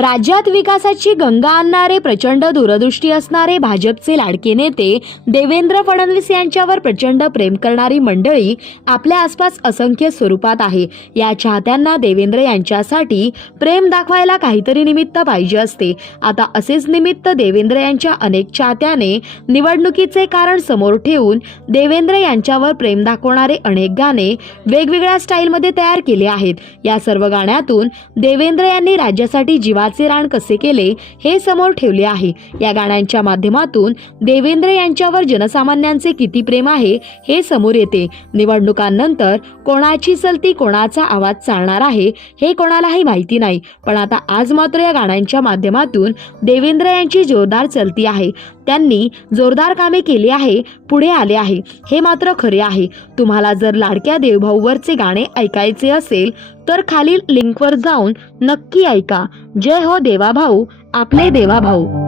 राज्यात विकासाची गंगा आणणारे प्रचंड दूरदृष्टी असणारे भाजपचे लाडके नेते देवेंद्र फडणवीस यांच्यावर प्रचंड प्रेम करणारी मंडळी आपल्या आसपास असंख्य स्वरूपात आहे या चाहत्यांना देवेंद्र यांच्यासाठी प्रेम दाखवायला काहीतरी निमित्त पाहिजे असते आता असेच निमित्त देवेंद्र यांच्या अनेक चाहत्याने निवडणुकीचे कारण समोर ठेवून देवेंद्र यांच्यावर प्रेम दाखवणारे अनेक गाणे वेगवेगळ्या स्टाईलमध्ये तयार केले आहेत या सर्व गाण्यातून देवेंद्र यांनी राज्यासाठी जीवा देवाचे राण कसे केले हे समोर ठेवले आहे या गाण्यांच्या माध्यमातून देवेंद्र यांच्यावर जनसामान्यांचे किती प्रेम आहे हे समोर येते निवडणुकांनंतर कोणाची चलती कोणाचा आवाज चालणार आहे हे कोणालाही माहिती नाही पण आता आज मात्र या गाण्यांच्या माध्यमातून देवेंद्र यांची जोरदार चलती आहे त्यांनी जोरदार कामे केली आहे पुढे आले आहे हे मात्र खरे आहे तुम्हाला जर लाडक्या देवभाऊवरचे गाणे ऐकायचे असेल तर खालील लिंकवर जाऊन नक्की ऐका जय हो देवा भाऊ आपले देवा भाऊ